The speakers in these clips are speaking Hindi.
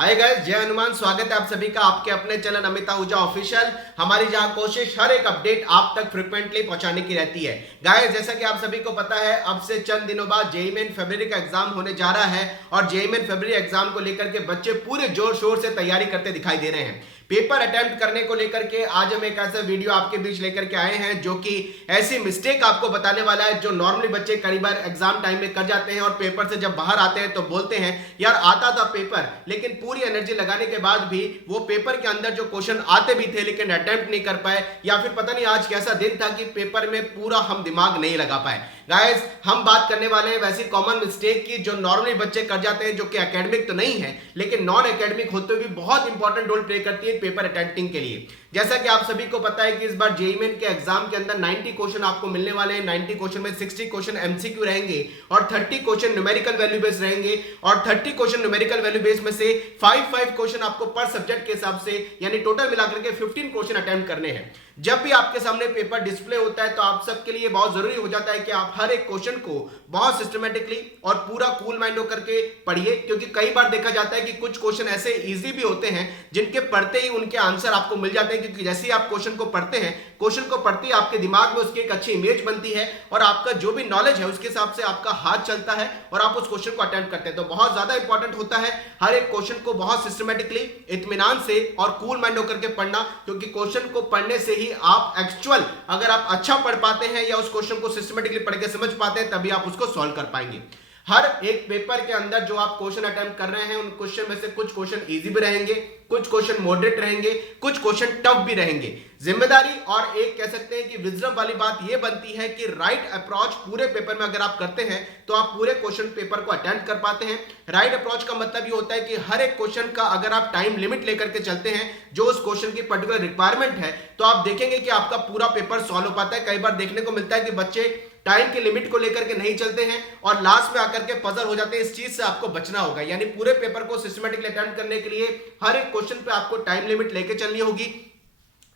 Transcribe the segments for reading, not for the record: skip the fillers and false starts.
हाय गाइस, जय हनुमान। स्वागत है आप सभी का आपके अपने चैनल अमित आहूजा ऑफिशियल। हमारी जहां कोशिश हर एक अपडेट आप तक फ्रिक्वेंटली पहुंचाने की रहती है। गाइस, जैसा कि आप सभी को पता है, अब से चंद दिनों बाद जेईई मेन फरवरी का एग्जाम होने जा रहा है और जेईई मेन फरवरी एग्जाम को लेकर के बच्चे पूरे जोर शोर से तैयारी करते दिखाई दे रहे हैं। पेपर अटेम्प्ट करने को लेकर के आज हम एक ऐसा वीडियो आपके बीच लेकर के आए हैं जो कि ऐसी मिस्टेक आपको बताने वाला है जो नॉर्मली बच्चे कई बार एग्जाम टाइम में कर जाते हैं और पेपर से जब बाहर आते हैं तो बोलते हैं यार आता था पेपर, लेकिन पूरी एनर्जी लगाने के बाद भी वो पेपर के अंदर जो क्वेश्चन आते भी थे लेकिन अटेम्प्ट नहीं कर पाए, या फिर पता नहीं आज कैसा दिन था कि पेपर में पूरा हम दिमाग नहीं लगा पाए। गाइस, हम बात करने वाले हैं वैसी कॉमन मिस्टेक की जो नॉर्मली बच्चे कर जाते हैं, जो कि एकेडमिक तो नहीं है लेकिन नॉन एकेडमिक होते हुए भी बहुत इंपॉर्टेंट रोल प्ले करती है पेपर अटेम्प्टिंग के लिए। जैसा कि आप सभी को पता है कि इस बार जेईई मेन के एग्जाम के अंदर 90 क्वेश्चन आपको मिलने वाले हैं। 90 क्वेश्चन में 60 क्वेश्चन एमसीक्यू रहेंगे और 30 क्वेश्चन न्यूमेरिकल वैल्यू बेस्ड रहेंगे और 30 क्वेश्चन न्यूमेरिकल वैल्यू बेस्ड में से 5 क्वेश्चन आपको पर सब्जेक्ट के हिसाब से यानी टोटल मिलाकर के 15 क्वेश्चन अटेम्प्ट करने हैं। जब भी आपके सामने पेपर डिस्प्ले होता है तो आप सबके लिए बहुत जरूरी हो जाता है कि आप हर एक क्वेश्चन को बहुत सिस्टमेटिकली और पूरा कूल माइंड होकर के पढ़िए, क्योंकि कई बार देखा जाता है कि कुछ क्वेश्चन ऐसे इजी भी होते हैं जिनके पढ़ते ही उनके आंसर आपको मिल जाते हैं, क्योंकि जैसे ही आप क्वेश्चन को पढ़ते हैं, क्वेश्चन को पढ़ते ही आपके दिमाग में उसकी एक अच्छी इमेज बनती है और आपका जो भी नॉलेज है उसके हिसाब से आपका हाथ चलता है और आप उस क्वेश्चन को अटेम्प्ट करते हैं। तो बहुत ज्यादा इंपॉर्टेंट होता है हर एक क्वेश्चन को बहुत सिस्टमेटिकली, इत्मीनान से और कूल माइंड होकर के पढ़ना, क्योंकि क्वेश्चन को पढ़ने से ही आप एक्चुअल अगर आप अच्छा पढ़ पाते हैं या उस क्वेश्चन को सिस्टमेटिकली पढ़ के समझ पाते हैं तभी आप उसको सॉल्व कर पाएंगे। हर एक पेपर के अंदर जो आप क्वेश्चन अटेम्प्ट कर रहे हैं उन क्वेश्चन में से कुछ क्वेश्चन इजी भी रहेंगे, कुछ क्वेश्चन मॉडरेट रहेंगे, कुछ क्वेश्चन टफ भी रहेंगे। जिम्मेदारी और एक कह सकते हैं कि विजडम वाली बात यह बनती है कि राइट अप्रोच पूरे पेपर में अगर आप करते हैं तो आप पूरे क्वेश्चन पेपर को अटेम्प्ट कर पाते हैं। राइट अप्रोच का मतलब ये होता है कि हर एक क्वेश्चन का अगर आप टाइम लिमिट लेकर के चलते हैं जो उस क्वेश्चन की पर्टिकुलर रिक्वायरमेंट है, तो आप देखेंगे कि आपका पूरा पेपर सॉल्व हो पाता है। कई बार देखने को मिलता है कि बच्चे टाइम के लिमिट को लेकर के नहीं चलते हैं और लास्ट में आकर के पजल हो जाते हैं। इस चीज से आपको बचना होगा, यानी पूरे पेपर को सिस्टमेटिकली अटेम्प्ट करने के लिए हर एक क्वेश्चन पे आपको टाइम लिमिट लेके चलनी होगी।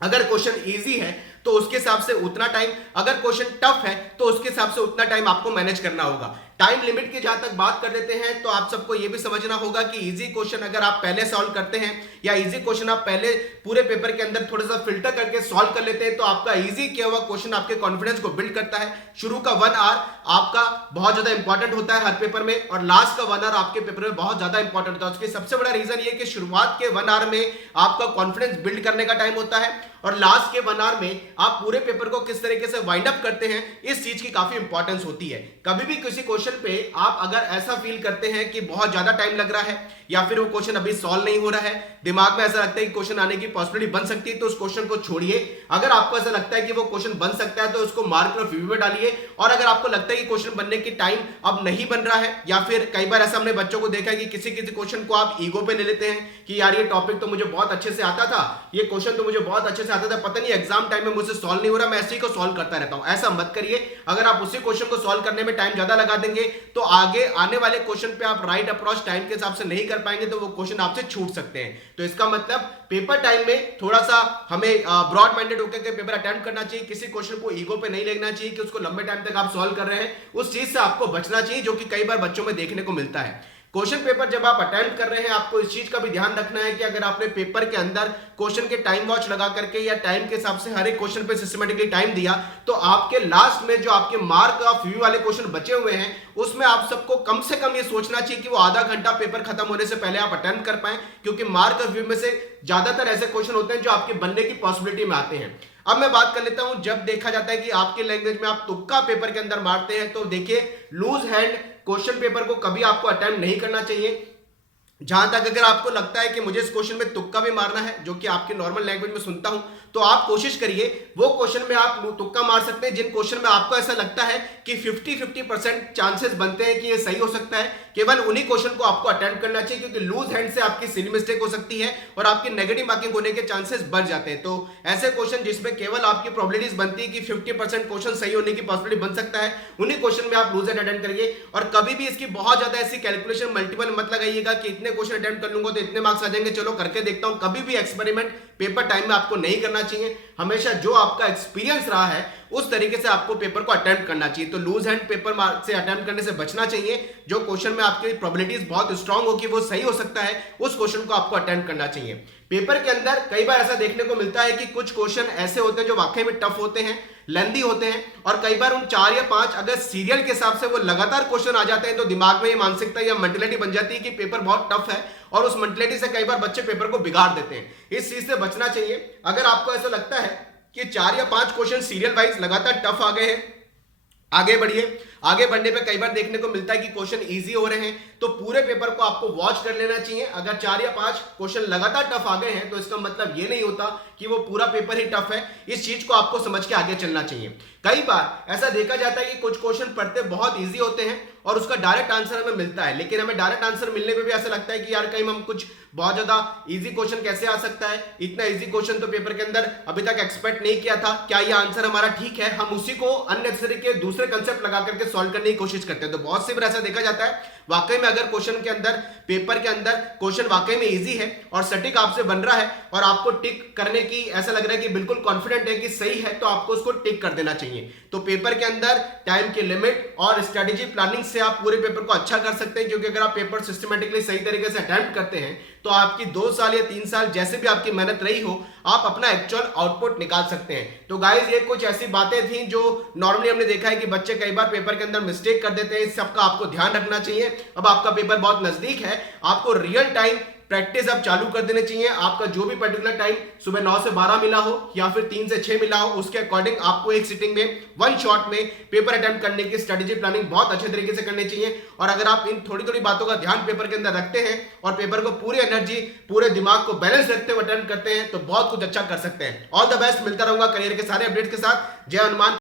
अगर क्वेश्चन इजी है तो उसके हिसाब से उतना टाइम, अगर क्वेश्चन टफ है तो उसके हिसाब से उतना टाइम आपको मैनेज करना होगा। टाइम लिमिट की जहां तक बात कर लेते हैं तो आप सबको यह भी समझना होगा कि इजी क्वेश्चन अगर आप पहले सॉल्व करते हैं या इजी क्वेश्चन आप पहले पूरे पेपर के अंदर थोड़ा सा फिल्टर करके सॉल्व कर लेते हैं तो आपका इजी किया हुआ क्वेश्चन आपके कॉन्फिडेंस को बिल्ड करता है। शुरू का 1 आवर आपका बहुत ज्यादा इंपॉर्टेंट होता है हर पेपर में और लास्ट का 1 आवर आपके पेपर में बहुत ज्यादा इंपॉर्टेंट होता है। उसकी सबसे बड़ा रीजन ये कि शुरुआत के 1 आवर में आपका कॉन्फिडेंस बिल्ड करने का टाइम होता है और लास्ट के 1 आवर में आप पूरे पेपर को किस तरीके से वाइंड अप करते हैं, इस चीज की काफी इंपॉर्टेंस होती है। कभी भी किसी क्वेश्चन पे आप अगर ऐसा फील करते हैं कि बहुत ज्यादा टाइम लग रहा है या फिर वो क्वेश्चन अभी सॉल्व नहीं हो रहा है, दिमाग में ऐसा लगता है कि क्वेश्चन आने की पॉसिबिलिटी बन सकती है, तो उस क्वेश्चन को छोड़िए। अगर आपको ऐसा लगता है कि वो क्वेश्चन बन सकता है तो उसको मार्क ऑफ व्यू में डालिए, और अगर आपको लगता है कि क्वेश्चन बनने की टाइम अब नहीं बन रहा है, या फिर कई बार ऐसा हमने बच्चों को देखा है कि किसी किसी क्वेश्चन को आप ईगो पे ले लेते हैं कि यार ये टॉपिक तो मुझे बहुत अच्छे से आता था, ये क्वेश्चन तो मुझे बहुत अच्छे से आता था, पता नहीं एग्जाम टाइम में मुझसे सॉल्व नहीं हो रहा, मैं ऐसे ही को सॉल्व करता रहता हूं। ऐसा मत करिए। अगर आप उसी क्वेश्चन को सॉल्व करने में टाइम ज्यादा लगा देंगे तो आगे आने वाले क्वेश्चन पे आप राइट अप्रोच टाइम के हिसाब से नहीं कर पाएंगे, तो वो क्वेश्चन आपसे छूट सकते हैं। तो इसका मतलब पेपर टाइम में थोड़ा सा हमें ब्रॉड माइंडेड होकर के पेपर अटेम्प्ट करना चाहिए। किसी क्वेश्चन को ईगो पे नहीं लेना चाहिए कि उसको लंबे टाइम तक आप सॉल्व कर रहे हैं, उस चीज से आपको बचना चाहिए जो कि कई बार बच्चों में देखने को मिलता है। क्वेश्चन पेपर जब आप अटेम्प्ट कर रहे हैं आपको इस चीज का भी ध्यान रखना है कि अगर आपने पेपर के अंदर क्वेश्चन के टाइम वॉच लगा करके या टाइम के हिसाब से हर एक क्वेश्चन पे सिस्टमेटिकली टाइम दिया तो आपके लास्ट में जो आपके मार्क ऑफ व्यू वाले क्वेश्चन बचे हुए हैं उसमें आप सबको कम से कम ये सोचना चाहिए कि वो आधा घंटा पेपर खत्म होने से पहले आप अटेम्प्ट कर पाए, क्योंकि मार्क ऑफ व्यू में से ज्यादातर ऐसे क्वेश्चन होते हैं जो आपके बनने की पॉसिबिलिटी में आते हैं। अब मैं बात कर लेता हूं, जब देखा जाता है कि आपकी लैंग्वेज में आप तुक्का पेपर के अंदर मारते हैं तो देखिए लूज हैंड क्वेश्चन पेपर को कभी आपको अटेम्प्ट नहीं करना चाहिए। जहां तक अगर आपको लगता है कि मुझे इस क्वेश्चन में तुक्का भी मारना है, जो कि आपकी नॉर्मल लैंग्वेज में सुनता हूं, तो आप कोशिश करिए वो क्वेश्चन में आप तुक्का मार सकते हैं जिन क्वेश्चन में आपको ऐसा लगता है कि 50-50% चांसेस बनते हैं कि ये सही हो सकता है। केवल उन्हीं क्वेश्चन को आपको अटेम्प्ट करना चाहिए, क्योंकि लूज हैंड से आपकी सिली मिस्टेक हो सकती है और आपकी नेगेटिव मार्किंग होने के चांसेस बढ़ जाते हैं। तो ऐसे क्वेश्चन जिसमें केवल आपकी प्रोबेबिलिटीज बनती है कि 50% क्वेश्चन सही होने की पॉसिबिलिटी बन सकता है, उन्हीं क्वेश्चन में आप लूज हैंड अटेम्प्ट करिए। और कभी भी इसकी बहुत ज्यादा ऐसी कैलकुलेशन मल्टीपल मत लगाइएगा कि इतने क्वेश्चन अटेम्प्ट कर लूंगा तो इतने मार्क्स आ जाएंगे, चलो करके देखता हूं। कभी भी एक्सपेरिमेंट पेपर टाइम में आपको नहीं करना चाहिए। हमेशा जो आपका एक्सपीरियंस रहा है उस तरीके से आपको पेपर को अटेम्प्ट करना चाहिए। तो लूज हैंड पेपर से अटेम्प्ट करने से बचना चाहिए। जो क्वेश्चन में आपकी प्रोबेबिलिटीज बहुत स्ट्रांग हो कि वो सही हो सकता है, उस क्वेश्चन को आपको अटेम्प्ट करना चाहिए। पेपर के अंदर कई बार ऐसा देखने को मिलता है कि कुछ क्वेश्चन ऐसे होते हैं जो वाकई में टफ होते हैं, लेंदी होते हैं, और कई बार उन 4 या 5 अगर सीरियल के हिसाब से वो लगातार क्वेश्चन आ जाते हैं तो दिमाग में ये मानसिकता या मेंटलिटी बन जाती है कि पेपर बहुत टफ है, और उस मेंटलिटी से कई बार बच्चे पेपर को बिगाड़ देते हैं। इस चीज से बचना चाहिए। अगर आपको ऐसा लगता है कि 4 या 5 क्वेश्चन सीरियल वाइज लगातार टफ आ गए हैं, आगे बढ़िए। आगे बढ़ने पे कई बार देखने को मिलता है कि क्वेश्चन इजी हो रहे हैं, तो पूरे पेपर को आपको वॉच कर लेना चाहिए। अगर 4 या 5 क्वेश्चन लगातार टफ आ गए हैं तो इसका मतलब ये नहीं होता कि वो पूरा पेपर ही टफ है। इस चीज को आपको समझ के आगे चलना चाहिए। कई बार ऐसा देखा जाता है कि कुछ क्वेश्चन पढ़ते बहुत ईजी होते हैं और उसका डायरेक्ट आंसर हमें मिलता है, लेकिन हमें डायरेक्ट आंसर मिलने पे भी ऐसा लगता है कि यार कहीं हम कुछ बहुत ज्यादा इजी क्वेश्चन कैसे आ सकता है, इतना इजी क्वेश्चन तो पेपर के अंदर अभी तक एक्सपेक्ट नहीं किया था, क्या ये आंसर हमारा ठीक है। हम उसी को अननेसेसरी के दूसरे कंसेप्ट लगा करके सॉल्व करने की कोशिश करते हैं। तो बहुत सी बार ऐसा देखा जाता है वाकई में अगर क्वेश्चन के अंदर, पेपर के अंदर क्वेश्चन वाकई में इजी है और सटीक आपसे बन रहा है और आपको टिक करने की ऐसा लग रहा है कि बिल्कुल कॉन्फिडेंट है कि सही है, तो आपको उसको टिक कर देना चाहिए। तो पेपर के अंदर टाइम की लिमिट और स्ट्रेटेजी प्लानिंग से आप पूरे पेपर को अच्छा कर सकते हैं, क्योंकि अगर आप पेपर सिस्टमेटिकली सही तरीके से अटेम्प्ट करते हैं तो आपकी 2 साल या 3 साल जैसे भी आपकी मेहनत रही हो, आप अपना एक्चुअल आउटपुट निकाल सकते हैं। तो गाइस ये कुछ ऐसी बातें थी जो नॉर्मली हमने देखा है कि बच्चे कई बार पेपर के अंदर मिस्टेक कर देते हैं। इस सब का आपको ध्यान रखना चाहिए। अब आपका पेपर बहुत नजदीक है, आपको रियल टाइम प्रैक्टिस अब चालू कर देने चाहिए। आपका जो भी पर्टिकुलर टाइम सुबह 9 से 12 मिला हो या फिर 3 से 6 मिला हो, उसके अकॉर्डिंग आपको एक सिटिंग में, वन शॉट में पेपर अटेम्प्ट करने की स्ट्रेटेजी प्लानिंग बहुत अच्छे तरीके से करनी चाहिए। और अगर आप इन थोड़ी थोड़ी बातों का ध्यान पेपर के अंदर रखते हैं और पेपर को पूरी एनर्जी, पूरे दिमाग को बैलेंस रखते हुए अटेम्प्ट करते हैं तो बहुत कुछ अच्छा कर सकते हैं। All the best. मिलता रहूंगा करियर के सारे अपडेट के साथ। जय हनुमान।